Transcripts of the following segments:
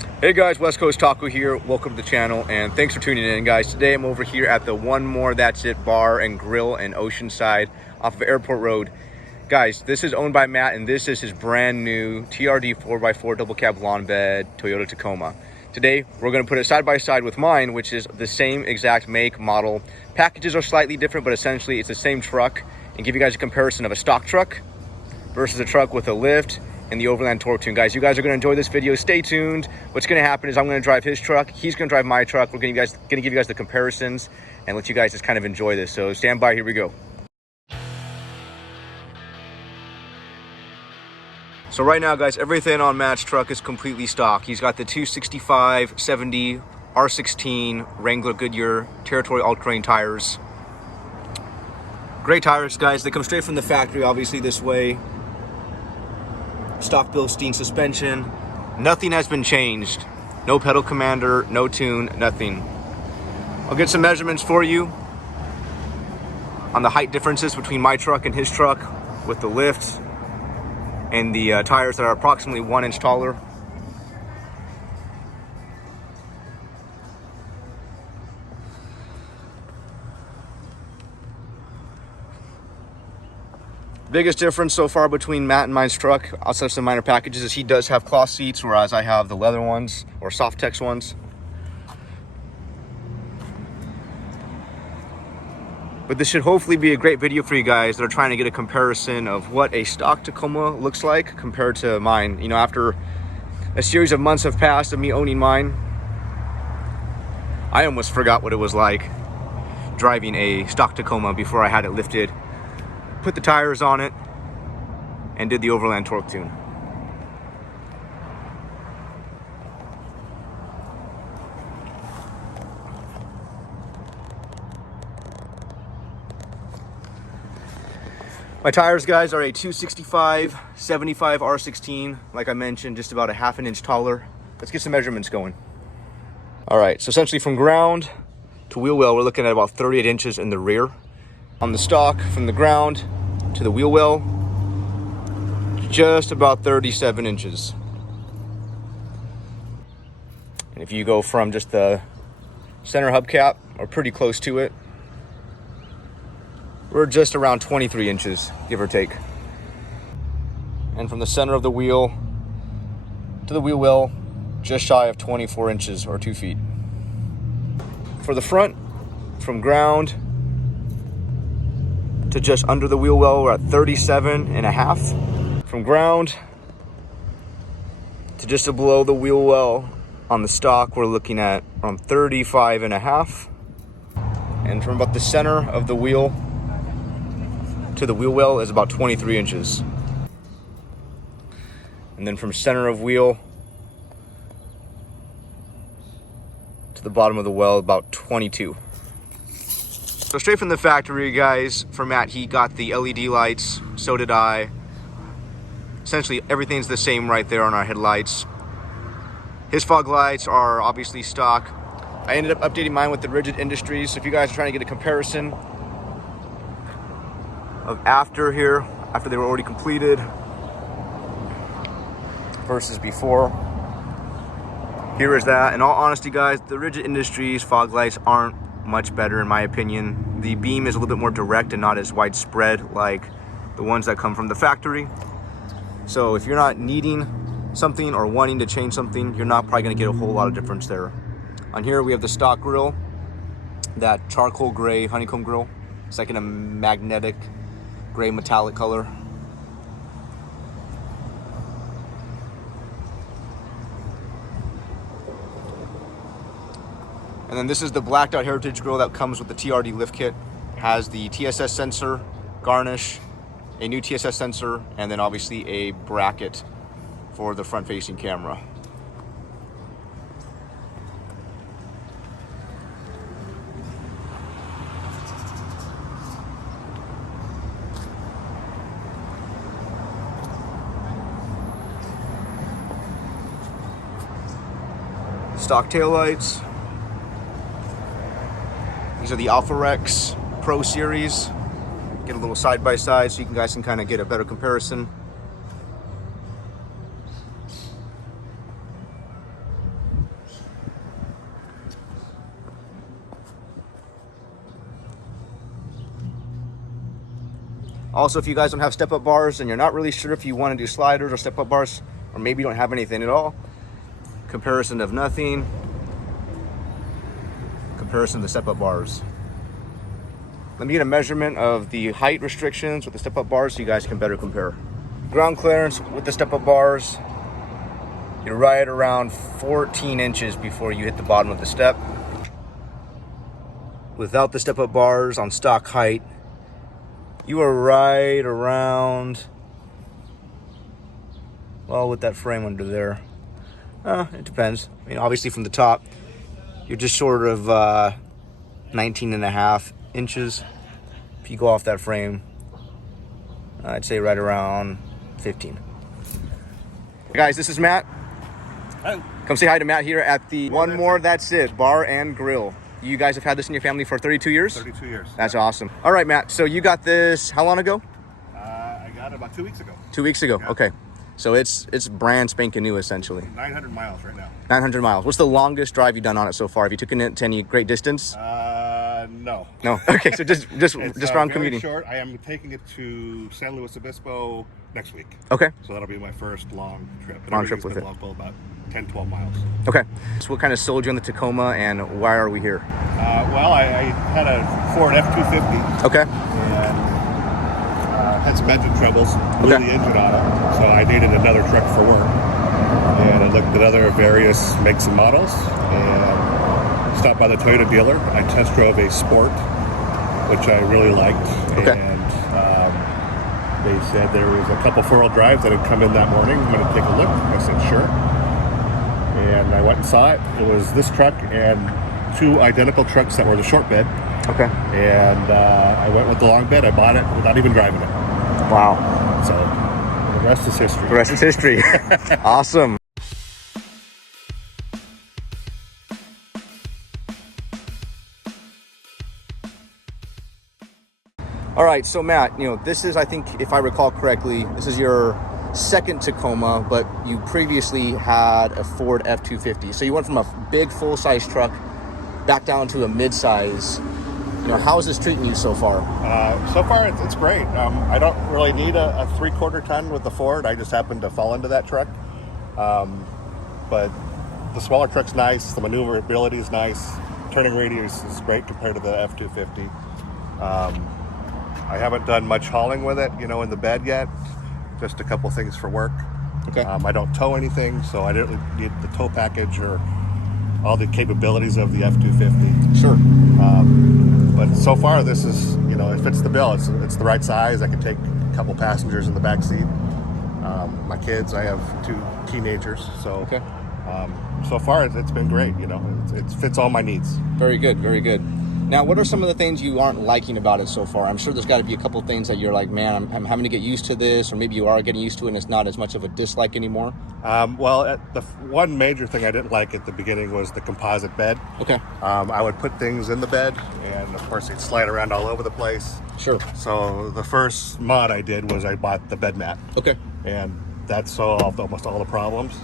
Hey guys, West Coast Taco here. Welcome to the channel and thanks for tuning in, guys. Today I'm over here at the One More That's It Bar and Grill in Oceanside off of Airport Road. Guys, this is owned by Matt and this is his brand new TRD 4x4 double cab lawn bed Toyota Tacoma. Today we're going to put it side by side with mine, which is the same exact make, model. Packages are slightly different, but essentially it's the same truck, and give you guys a comparison of a stock truck versus a truck with a lift and the Overland Torque Tune. Guys, you guys are going to enjoy this video. Stay tuned. What's going to happen is I'm going to drive his truck, he's going to drive my truck. We're going to give you guys the comparisons and let you guys just kind of enjoy this. So stand by, here we go. So right now, guys, everything on Matt's truck is completely stock. He's got the 265/70 R16 Wrangler Goodyear Territory all-terrain tires. Great tires, guys. They come straight from the factory, obviously, this way. Stock Bilstein suspension. Nothing has been changed. No pedal commander, no tune, nothing. I'll get some measurements for you on the height differences between my truck and his truck with the lift and the tires that are approximately 1 inch taller. Biggest difference so far between Matt and mine's truck, outside of some minor packages, is he does have cloth seats, whereas I have the leather ones or Softex ones. But this should hopefully be a great video for you guys that are trying to get a comparison of what a stock Tacoma looks like compared to mine. You know, after a series of months have passed of me owning mine, I almost forgot what it was like driving a stock Tacoma before I had it lifted, put the tires on it, and did the Overland Torque Tune. My tires, guys, are a 265/75 R16. Like I mentioned, just about a ½ an inch taller. Let's get some measurements going. All right, so essentially from ground to wheel well, we're looking at about 38 inches in the rear. On the stock, from the ground to the wheel well, just about 37 inches. And if you go from just the center hubcap, or pretty close to it, we're just around 23 inches, give or take. And from the center of the wheel to the wheel well, just shy of 24 inches or 2 feet. For the front, from ground to just under the wheel well, we're at 37.5. From ground to just below the wheel well on the stock, we're looking at around 35.5. And from about the center of the wheel to the wheel well is about 23 inches. And then from center of wheel to the bottom of the well, about 22. So straight from the factory, guys, for Matt, he got the LED lights, so did I. Essentially everything's the same right there on our headlights. His fog lights are obviously stock. I ended up updating mine with the Rigid Industries. So if you guys are trying to get a comparison of after they were already completed versus before, here is that. In all honesty, guys, the Rigid Industries fog lights aren't much better in my opinion. The beam is a little bit more direct and not as widespread like the ones that come from the factory. So if you're not needing something or wanting to change something, you're not probably going to get a whole lot of difference there. On here we have the stock grill, that charcoal gray honeycomb grill. It's like in a magnetic gray metallic color. And then this is the blacked out Heritage grill that comes with the TRD lift kit. It has the TSS sensor, garnish, a new TSS sensor, and then obviously a bracket for the front facing camera. Stock taillights. These are the Alpha Rex Pro Series. Get a little side by side so you guys can kind of get a better comparison. Also, if you guys don't have step-up bars and you're not really sure if you want to do sliders or step-up bars, or maybe you don't have anything at all, comparison of nothing, comparison of the step-up bars. Let me get a measurement of the height restrictions with the step-up bars so you guys can better compare. Ground clearance with the step-up bars, you're right around 14 inches before you hit the bottom of the step. Without the step-up bars on stock height, you are right around, well, with that frame under there, it depends. I mean, obviously from the top, you're just short of 19.5 inches. If you go off that frame, I'd say right around 15. Hey guys, this is Matt. Hi. Come say hi to Matt here at the One More That's It Bar and Grill. You guys have had this in your family for 32 years? 32 years. That's awesome. All right, Matt, so you got this how long ago? I got it about 2 weeks ago. 2 weeks ago, Yeah. Okay. So it's brand spanking new, essentially. 900 miles right now. 900 miles. What's the longest drive you've done on it so far? Have you taken it to any great distance? No. No. Okay, so just It's around very commuting. short. I am taking it to San Luis Obispo next week. Okay. So that'll be my first long trip. Long trip with it. Local, about 10, 12 miles. Okay. So what kind of sold you on the Tacoma, and why are we here? Well, I had a Ford F-250. Okay. And had some engine troubles, blew Okay. the engine on it. So I needed another truck for work. And I looked at other various makes and models and stopped by the Toyota dealer. I test drove a Sport, which I really liked. Okay. And they said there was a couple four-wheel drives that had come in that morning. I'm going to take a look. I said, sure. And I went and saw it. It was this truck and two identical trucks that were the short bed. Okay. And I went with the long bed. I bought it without even driving it. Wow. So the rest is history. The rest is history. Awesome. All right, so Matt, this is, I think, if I recall correctly, this is your second Tacoma, but you previously had a Ford F-250. So you went from a big full-size truck back down to a mid-size. How is this treating you so far? So far, it's great. I don't really need a 3/4 ton with the Ford. I just happened to fall into that truck. But the smaller truck's nice. The maneuverability is nice. Turning radius is great compared to the F-250. I haven't done much hauling with it, in the bed yet. Just a couple things for work. Okay. I don't tow anything, so I didn't need the tow package or all the capabilities of the F-250. Sure. But so far, this is, it fits the bill. It's the right size. I can take a couple passengers in the back seat. My kids, I have 2 teenagers, so Okay. So far it's been great. It fits all my needs. Very good, very good. Now, what are some of the things you aren't liking about it so far? I'm sure there's got to be a couple things that you're like, man, I'm having to get used to this, or maybe you are getting used to it and it's not as much of a dislike anymore. Well, the one major thing I didn't like at the beginning was the composite bed. Okay. I would put things in the bed, and of course they'd slide around all over the place. Sure. So the first mod I did was I bought the bed mat. Okay. And that solved almost all the problems.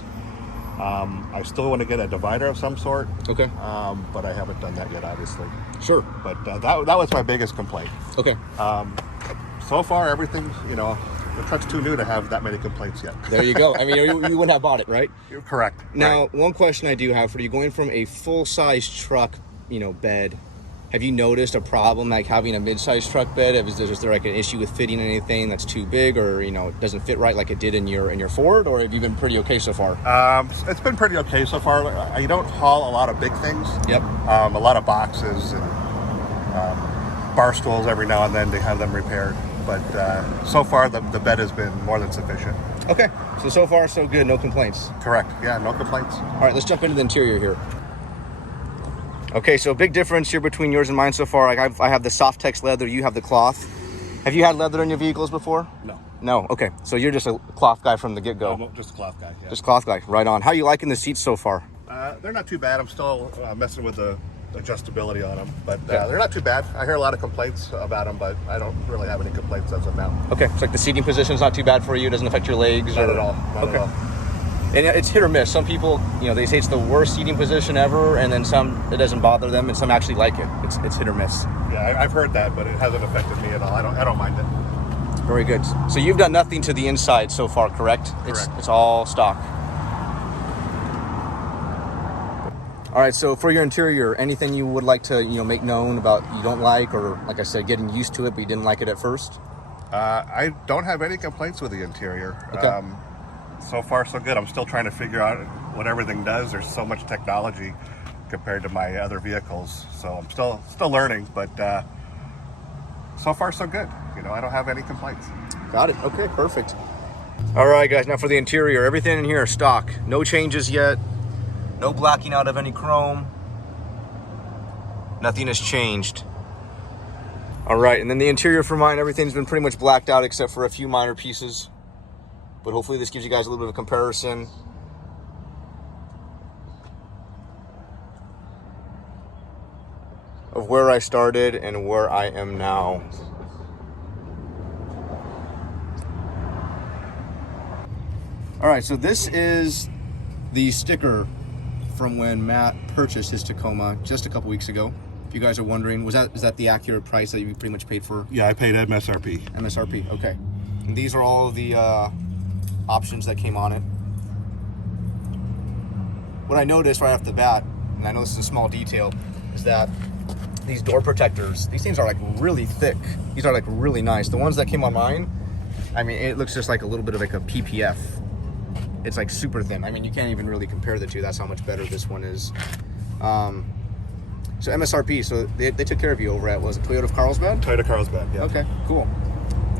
I still want to get a divider of some sort. Okay. But I haven't done that yet, obviously. Sure. But that was my biggest complaint. Okay. So far, everything, the truck's too new to have that many complaints yet. There you go. I mean, you wouldn't have bought it, right? You're correct. Now, right. One question I do have for you, going from a full-size truck, bed, have you noticed a problem like having a mid-size truck bed? Is there like an issue with fitting anything that's too big, or it doesn't fit right like it did in your Ford, or have you been pretty okay so far? It's been pretty okay so far. I don't haul a lot of big things. Yep. A lot of boxes and bar stools every now and then to have them repaired. But so far, the bed has been more than sufficient. Okay. So far, so good. No complaints. Correct. Yeah, no complaints. All right, let's jump into the interior here. Okay, so big difference here between yours and mine so far. Like I have the soft tex leather, you have the cloth. Have you had leather in your vehicles before? No. No, okay. So you're just a cloth guy from the get-go. I'm just a cloth guy, yeah. Just cloth guy, right on. How are you liking the seats so far? They're not too bad. I'm still messing with the adjustability on them, but they're not too bad. I hear a lot of complaints about them, but I don't really have any complaints as of now. Okay, so like the seating position's not too bad for you? It doesn't affect your legs? Not at all. Not at all. And it's hit or miss. Some people, they say it's the worst seating position ever, and then some, it doesn't bother them, and some actually like it. It's hit or miss. Yeah, I've heard that, but it hasn't affected me at all. I don't mind it. Very good. So you've done nothing to the inside so far, correct? Correct. It's all stock. All right, so for your interior, anything you would like to, make known about you don't like, or like I said, getting used to it, but you didn't like it at first? I don't have any complaints with the interior. Okay. So far, so good. I'm still trying to figure out what everything does. There's so much technology compared to my other vehicles, so I'm still learning. But so far, so good. I don't have any complaints. Got it. Okay, perfect. All right, guys. Now for the interior, everything in here is stock. No changes yet. No blacking out of any chrome. Nothing has changed. All right, and then the interior for mine, everything's been pretty much blacked out except for a few minor pieces. But hopefully this gives you guys a little bit of a comparison. Of where I started and where I am now. All right, so this is the sticker from when Matt purchased his Tacoma just a couple weeks ago. If you guys are wondering, is that the accurate price that you pretty much paid for? Yeah, I paid MSRP. MSRP, okay. And these are all the options that came on it. What I noticed right off the bat, and I know this is a small detail, is that these door protectors, these things are like really thick. These are like really nice. The ones that came on mine, I mean, it looks just like a little bit of like a PPF. It's like super thin. I mean, you can't even really compare the two. That's how much better this one is. So MSRP, so they took care of you over at, was it Toyota of Carlsbad? Toyota Carlsbad, yeah. Okay, cool.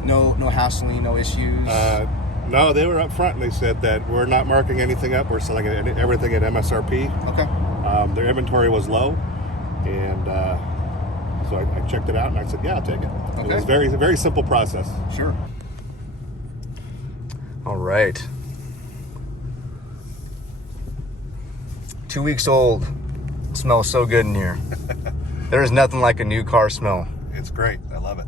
No hassling, no issues? No, they were up front and they said that we're not marking anything up. We're selling everything at MSRP. Okay. Their inventory was low, and so I checked it out and I said, yeah, I'll take it. Okay. It was very, very simple process. Sure. All right. 2 weeks old. It smells so good in here. There is nothing like a new car smell. It's great. I love it.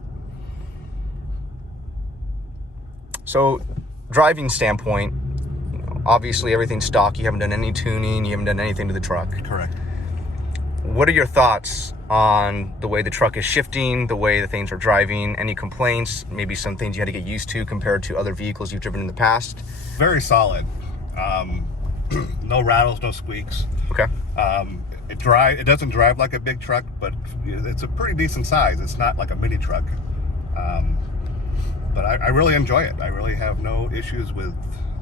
So, driving standpoint, obviously everything's stock. You haven't done any tuning. You haven't done anything to the truck. Correct. What are your thoughts on the way the truck is shifting, the way the things are driving? Any complaints? Maybe some things you had to get used to compared to other vehicles you've driven in the past? Very solid. No rattles, no squeaks. Okay. It doesn't drive like a big truck, but it's a pretty decent size. It's not like a mini truck. But I really enjoy it. I really have no issues with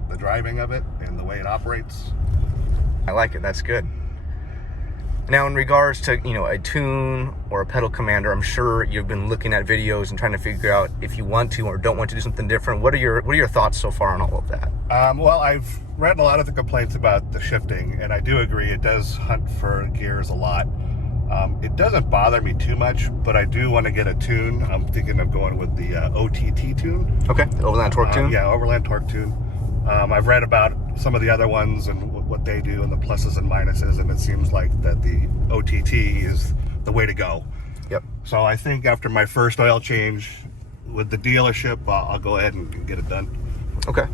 the driving of it and the way it operates. I like it. That's good. Now, in regards to, a tune or a pedal commander, I'm sure you've been looking at videos and trying to figure out if you want to or don't want to do something different. What are your thoughts so far on all of that? Well, I've read a lot of the complaints about the shifting, and I do agree it does hunt for gears a lot. It doesn't bother me too much, but I do want to get a tune. I'm thinking of going with the OTT tune. Okay, the Overland Torque tune? Yeah, Overland Torque tune. I've read about some of the other ones and what they do and the pluses and minuses, and it seems like that the OTT is the way to go. Yep. So I think after my first oil change with the dealership, I'll go ahead and get it done. Okay.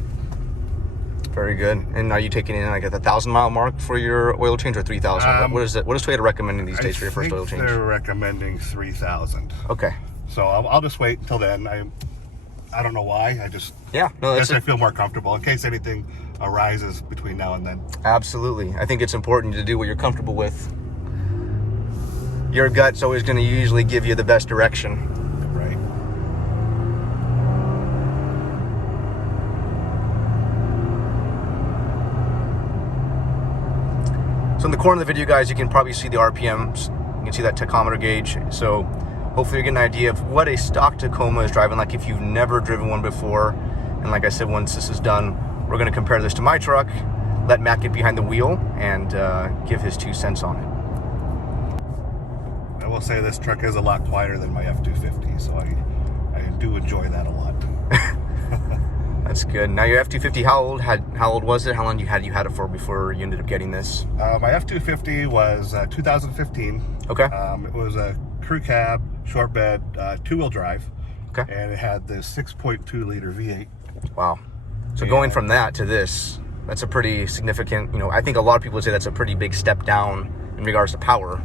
Very good. And are you taking in like at the 1,000-mile mark for your oil change, or 3,000? What is Toyota recommending these days for your first oil change? They're recommending 3,000. Okay. So I'll just wait until then. I don't know why. I guess I feel more comfortable in case anything arises between now and then. Absolutely. I think it's important to do what you're comfortable with. Your gut's always going to usually give you the best direction. Right. So in the corner of the video, guys, you can probably see the RPMs. You can see that tachometer gauge. So hopefully you get an idea of what a stock Tacoma is driving like if you've never driven one before. And like I said, once this is done, we're going to compare this to my truck, let Matt get behind the wheel, and give his 2 cents on it. I will say this truck is a lot quieter than my F-250, so I do enjoy that a lot. That's good. Now your F-250, how old was it? How long had you had it for before you ended up getting this? My F-250 was 2015. Okay. It was a crew cab, short bed, 2-wheel drive. Okay. And it had this 6.2 liter V8. Wow. So going from that to this, that's a pretty significant, I think a lot of people would say that's a pretty big step down in regards to power.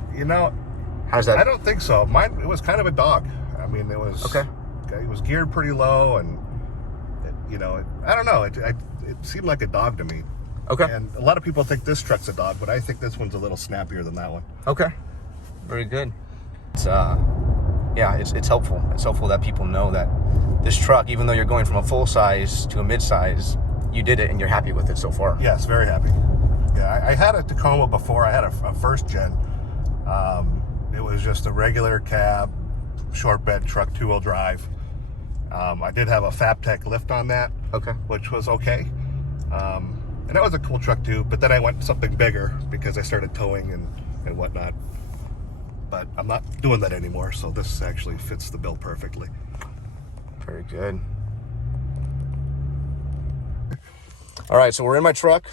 How's that? I don't think so. Mine, it was kind of a dog. I mean, it was... Okay. It was geared pretty low, and you know, I don't know. It seemed like a dog to me. Okay. And a lot of people think this truck's a dog, but I think this one's a little snappier than that one. Okay. Very good. It's yeah, it's helpful. It's helpful that people know that this truck, even though you're going from a full size to a mid size, you did it and you're happy with it so far. Yes, very happy. Yeah, I had a Tacoma before. I had a first gen. It was just a regular cab, short bed truck, 2-wheel drive. I did have a Fabtech lift on that, Okay. which was okay. And that was a cool truck too, but then I went something bigger because I started towing and whatnot. But I'm not doing that anymore, so this actually fits the bill perfectly. Very good. All right, so we're in my truck.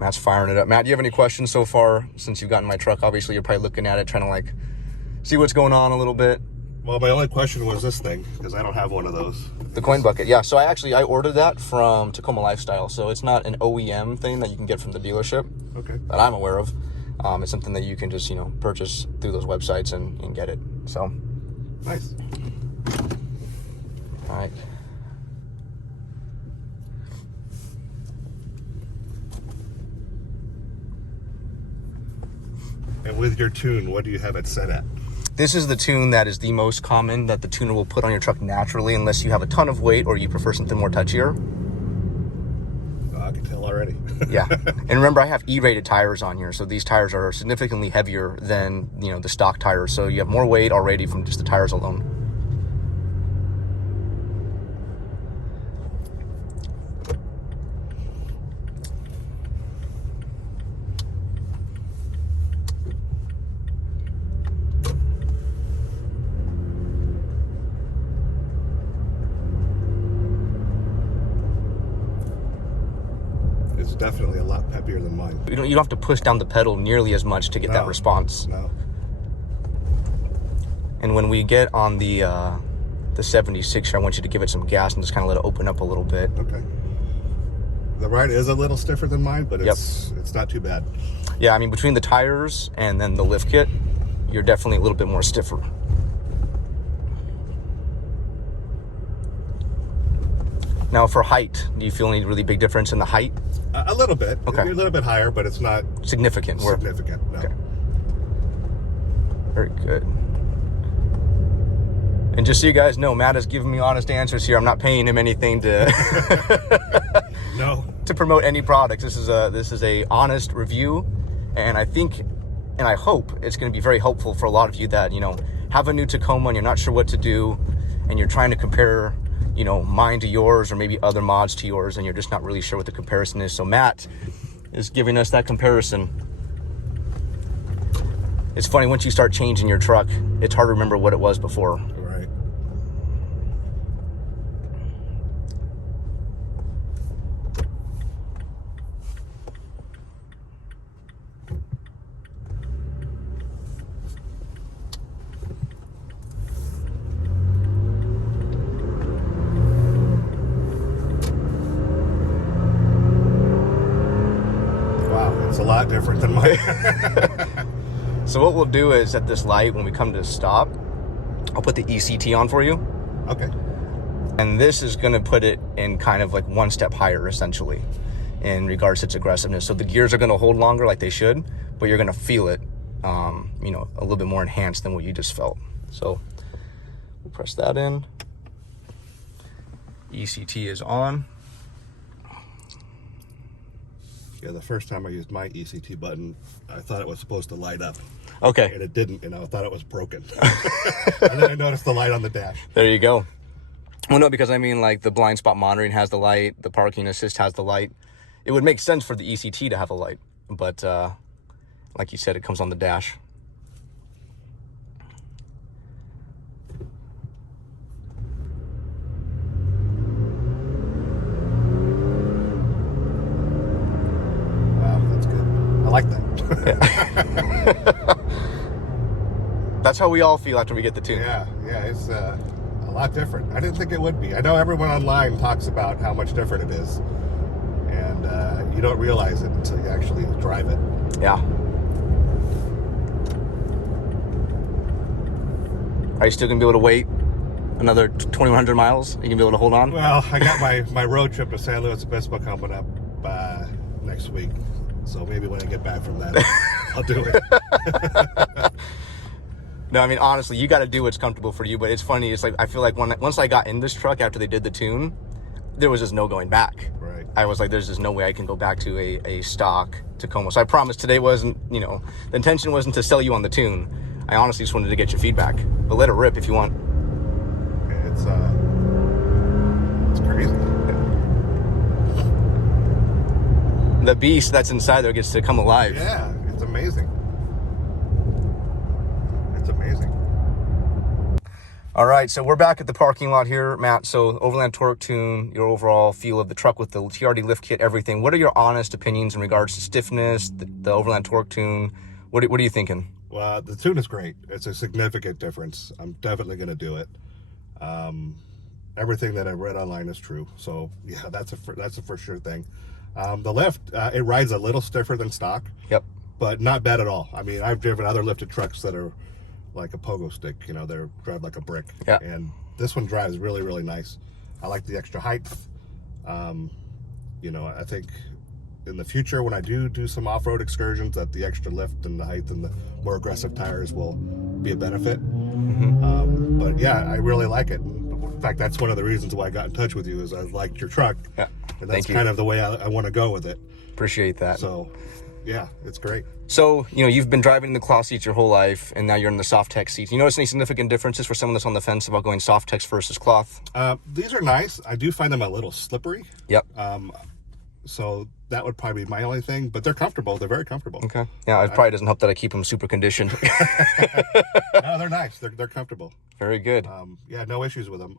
Matt's firing it up. Matt, do you have any questions so far since you've gotten my truck? Obviously, you're probably looking at it, trying to like see what's going on a little bit. Well, my only question was this thing, because I don't have one of those. The coin bucket, yeah. So I ordered that from Tacoma Lifestyle. So it's not an OEM thing that you can get from the dealership Okay. that I'm aware of. It's something that you can just, purchase through those websites and get it. So. Nice. All right. And with your tune, what do you have it set at? This is the tune that is the most common that the tuner will put on your truck naturally, unless you have a ton of weight or you prefer something more touchier. Oh, I can tell already. Yeah. And remember, I have E-rated tires on here, so these tires are significantly heavier than, the stock tires. So you have more weight already from just the tires alone. It's definitely a lot peppier than mine. You don't have to push down the pedal nearly as much to get that response. No. And when we get on the 76, I want you to give it some gas and just kind of let it open up a little bit. Okay. The ride is a little stiffer than mine, but it's not too bad. Yeah, I mean, between the tires and then the lift kit, you're definitely a little bit more stiffer. Now, for height, do you feel any really big difference in the height? A little bit. Okay. A little bit higher, but it's not Significant. significant. No. Okay. Very good. And just so you guys know, Matt is giving me honest answers here. I'm not paying him anything to No. to promote any products. This is a honest review, and I think and I hope it's going to be very helpful for a lot of you that have a new Tacoma and you're not sure what to do, and you're trying to compare mine to yours or maybe other mods to yours, and you're just not really sure what the comparison is. So Matt is giving us that comparison. It's funny, once you start changing your truck, it's hard to remember what it was before. Right. Wow, it's a lot different than mine. So what we'll do is at this light, when we come to stop, I'll put the ECT on for you. Okay. And this is going to put it in kind of like one step higher, essentially, in regards to its aggressiveness. So the gears are going to hold longer like they should, but you're going to feel it, a little bit more enhanced than what you just felt. So we'll press that in. ECT is on. Yeah, the first time I used my ECT button, I thought it was supposed to light up. Okay. And it didn't, and I thought it was broken. And then I noticed the light on the dash. There you go. Well, no, because I mean, like, the blind spot monitoring has the light, the parking assist has the light. It would make sense for the ECT to have a light, but like you said, it comes on the dash. Wow, that's good. I like that. That's how we all feel after we get the tune. Yeah, it's a lot different. I didn't think it would be. I know everyone online talks about how much different it is, and you don't realize it until you actually drive it. Yeah. Are you still gonna be able to wait? Another 2,100 miles you can be able to hold on? Well, I got my road trip to San Luis Obispo coming up next week. So maybe when I get back from that, I'll do it. No, I mean, honestly, you got to do what's comfortable for you. But it's funny. It's like, I feel like once I got in this truck after they did the tune, there was just no going back. Right. I was like, there's just no way I can go back to a stock Tacoma. So I promised today wasn't, you know, the intention wasn't to sell you on the tune. I honestly just wanted to get your feedback. But let it rip if you want. It's crazy. The beast that's inside there gets to come alive. Yeah, it's amazing. It's amazing. All right, so we're back at the parking lot here, Matt. So Overland Torque Tune, your overall feel of the truck with the TRD lift kit, everything. What are your honest opinions in regards to stiffness, the Overland Torque Tune? What are you thinking? Well, the tune is great. It's a significant difference. I'm definitely going to do it. Everything that I've read online is true. So yeah, that's a for sure thing. The lift, it rides a little stiffer than stock. Yep. But not bad at all. I mean, I've driven other lifted trucks that are like a pogo stick, you know, they're drive like a brick. Yeah. And this one drives really, really nice. I like the extra height. You know, I think in the future when I do some off-road excursions, that the extra lift and the height and the more aggressive tires will be a benefit. Mm-hmm. But yeah, I really like it. In fact, that's one of the reasons why I got in touch with you, is I liked your truck. Yeah. And that's kind of the way I want to go with it. Appreciate that. So yeah, it's great. So, you know, you've been driving in the cloth seats your whole life, and now you're in the soft tech seats. You notice any significant differences for someone that's on the fence about going soft tech versus cloth? These are nice. I do find them a little slippery. Yep. So that would probably be my only thing, but they're comfortable. They're very comfortable. Okay. Yeah, it probably doesn't help that I keep them super conditioned. No, they're nice. They're comfortable. Very good. Yeah, no issues with them.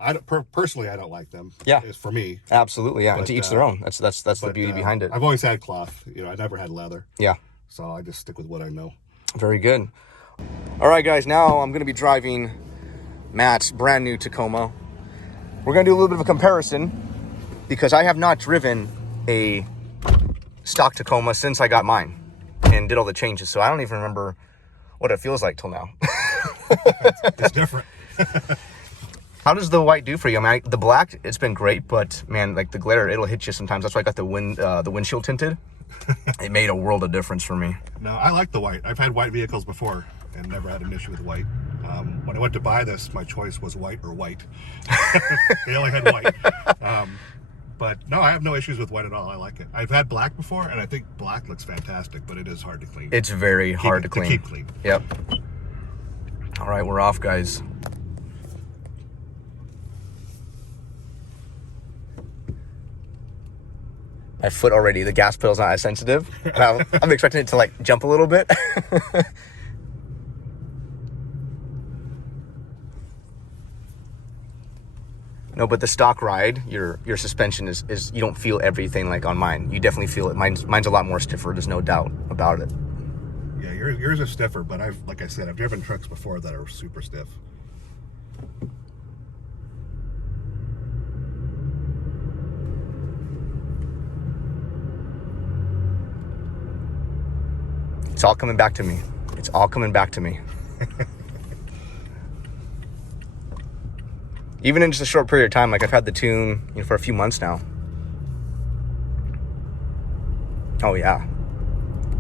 Personally, I don't like them. Yeah. It's for me. Absolutely, yeah. But, and to each their own. That's the beauty behind it. I've always had cloth. You know, I never had leather. Yeah. So I just stick with what I know. Very good. All right, guys. Now I'm going to be driving Matt's brand new Tacoma. We're going to do a little bit of a comparison because I have not driven a stock Tacoma since I got mine and did all the changes. So I don't even remember what it feels like till now. It's different. How does the white do for you? I mean, the black, it's been great, but man, like the glare, it'll hit you sometimes. That's why I got the windshield tinted. It made a world of difference for me. No, I like the white. I've had white vehicles before and never had an issue with white. When I went to buy this, my choice was white or white. They only had white. But no, I have no issues with white at all. I like it. I've had black before, and I think black looks fantastic, but it is hard to clean. It's very hard to clean. keep clean. Yep. All right, we're off, guys. My foot already, the gas pedal's not as sensitive. I'm expecting it to like jump a little bit. No, but the stock ride, your suspension is you don't feel everything like on mine. You definitely feel it. Mine's a lot more stiffer. There's no doubt about it. Yeah, yours are stiffer, but like I said, I've driven trucks before that are super stiff. It's all coming back to me. It's all coming back to me. Even in just a short period of time, like I've had the tune, you know, for a few months now. Oh yeah.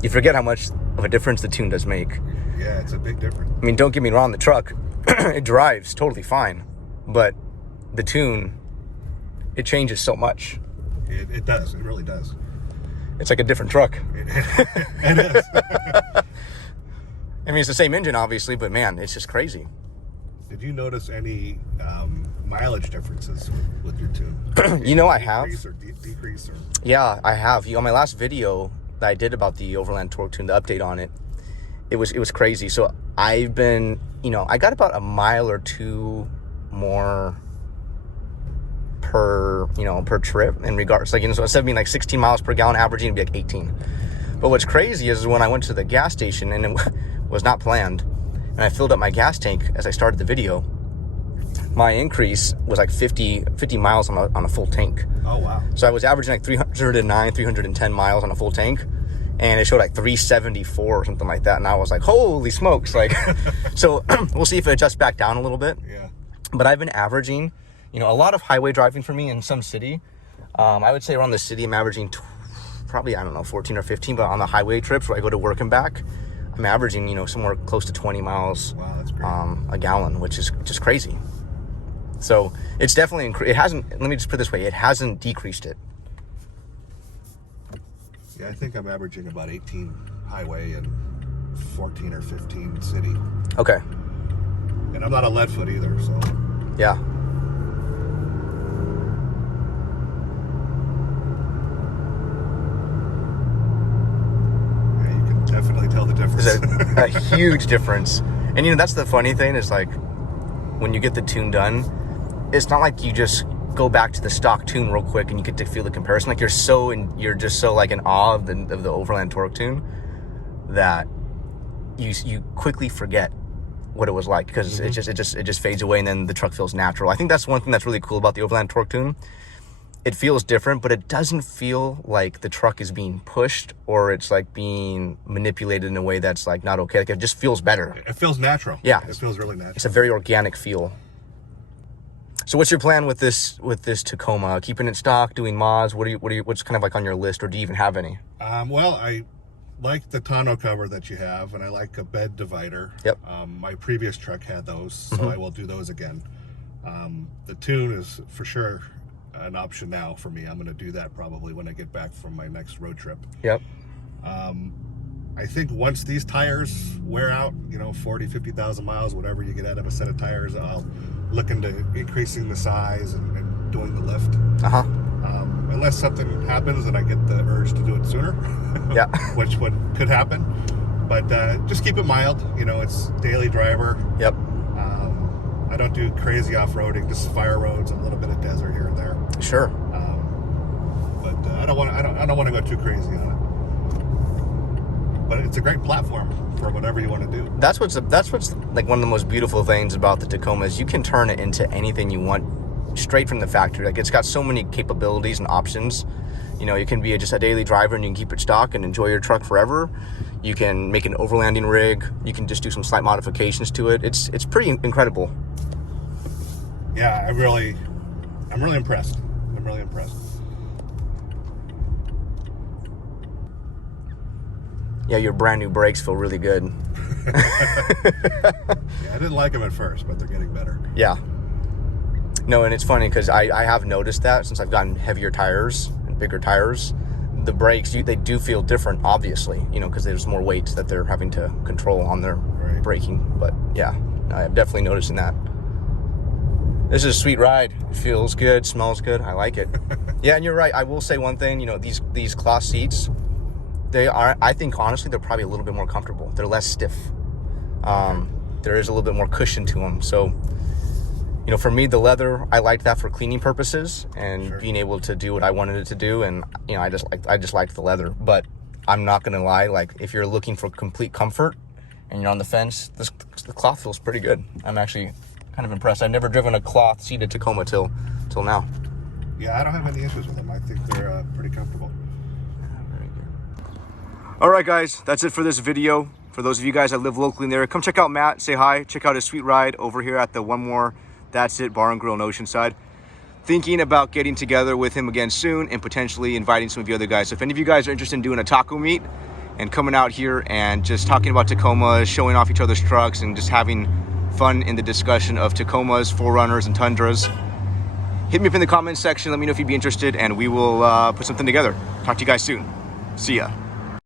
You forget how much of a difference the tune does make. Yeah, it's a big difference. I mean, don't get me wrong, the truck, it drives totally fine, but the tune, it changes so much. It does. It really does. It's like a different truck. It is. I mean, it's the same engine, obviously, but man, it's just crazy. Did you notice any mileage differences with your tune? You know, I have. Increase or decrease? Or... Yeah, I have. On my last video that I did about the Overland Torque Tune, the update on it, it was crazy. So I've been, you know, I got about a mile or two more per trip in regards, like, you know, so instead of being like 16 miles per gallon averaging, it'd be like 18. But what's crazy is when I went to the gas station, and it was not planned, and I filled up my gas tank as I started the video, my increase was like 50 miles on a full tank. Oh, wow. So I was averaging like 310 miles on a full tank, and it showed like 374 or something like that. And I was like, holy smokes. Like, so we'll see if it adjusts back down a little bit. Yeah. But I've been averaging, you know, a lot of highway driving for me in some city. I would say around the city, I'm averaging probably, I don't know, 14 or 15, but on the highway trips where I go to work and back, I'm averaging, you know, somewhere close to 20 miles Wow, that's great. a gallon, which is just crazy. So it's definitely, it hasn't, let me just put it this way, it hasn't decreased it. Yeah, I think I'm averaging about 18 highway and 14 or 15 city. Okay. And I'm not a lead foot either, so. Yeah. Yeah, you can definitely tell the difference. There's a huge difference. And you know, that's the funny thing is like when you get the tune done, it's not like you just go back to the stock tune real quick and you get to feel the comparison. Like you're just so like in awe of the Overland Torque tune that you quickly forget what it was like, because it just fades away and then the truck feels natural. I think that's one thing that's really cool about the Overland Torque tune. It feels different, but it doesn't feel like the truck is being pushed or it's like being manipulated in a way that's like not okay. Like it just feels better. It feels natural. Yeah. It feels really natural. It's a very organic feel. So what's your plan with this Tacoma? Keeping it stock, doing mods? What's kind of like on your list, or do you even have any? Well, I like the tonneau cover that you have, and I like a bed divider. Yep. My previous truck had those, so I will do those again. The tune is for sure an option now for me. I'm going to do that probably when I get back from my next road trip. Yep. I think once these tires wear out, you know, 40, 50,000 miles, whatever you get out of a set of tires, I'll look into increasing the size and doing the lift. Unless something happens and I get the urge to do it sooner. Yeah. Which could happen. But just keep it mild. You know, it's daily driver. Yep. I don't do crazy off-roading, just fire roads, a little bit of desert here and there. Sure. But I don't want to go too crazy on it. But it's a great platform for whatever you want to do. That's what's like one of the most beautiful things about the Tacoma is you can turn it into anything you want straight from the factory. Like it's got so many capabilities and options. You know, you can be just a daily driver and you can keep it stock and enjoy your truck forever. You can make an overlanding rig. You can just do some slight modifications to it. It's pretty incredible. Yeah, I'm really impressed. I'm really impressed. Yeah, your brand new brakes feel really good. Yeah, I didn't like them at first, but they're getting better. Yeah. No, and it's funny because I have noticed that since I've gotten heavier tires and bigger tires, the brakes, they do feel different, obviously, you know, because there's more weight that they're having to control on their braking. But yeah, I'm definitely noticing that. This is a sweet ride. It feels good, smells good. I like it. Yeah, and you're right. I will say one thing, you know, these cloth seats, they are, I think, honestly, they're probably a little bit more comfortable. They're less stiff. There is a little bit more cushion to them. So, you know, for me, the leather, I liked that for cleaning purposes and being able to do what I wanted it to do. And, you know, I just liked the leather. But I'm not going to lie. Like, if you're looking for complete comfort and you're on the fence, the cloth feels pretty good. I'm actually kind of impressed. I've never driven a cloth seated Tacoma till now. Yeah, I don't have any issues with them. I think they're pretty comfortable. Very good. All right, guys, that's it for this video. For those of you guys that live locally in there, come check out Matt, say hi, check out his sweet ride over here at the One More That's It Bar and Grill in Oceanside. Thinking about getting together with him again soon and potentially inviting some of the other guys. So if any of you guys are interested in doing a taco meet and coming out here and just talking about Tacoma, showing off each other's trucks and just having fun in the discussion of Tacomas, 4Runners, and Tundras, hit me up in the comments section. Let me know if you'd be interested and we will put something together. Talk to you guys soon. See ya.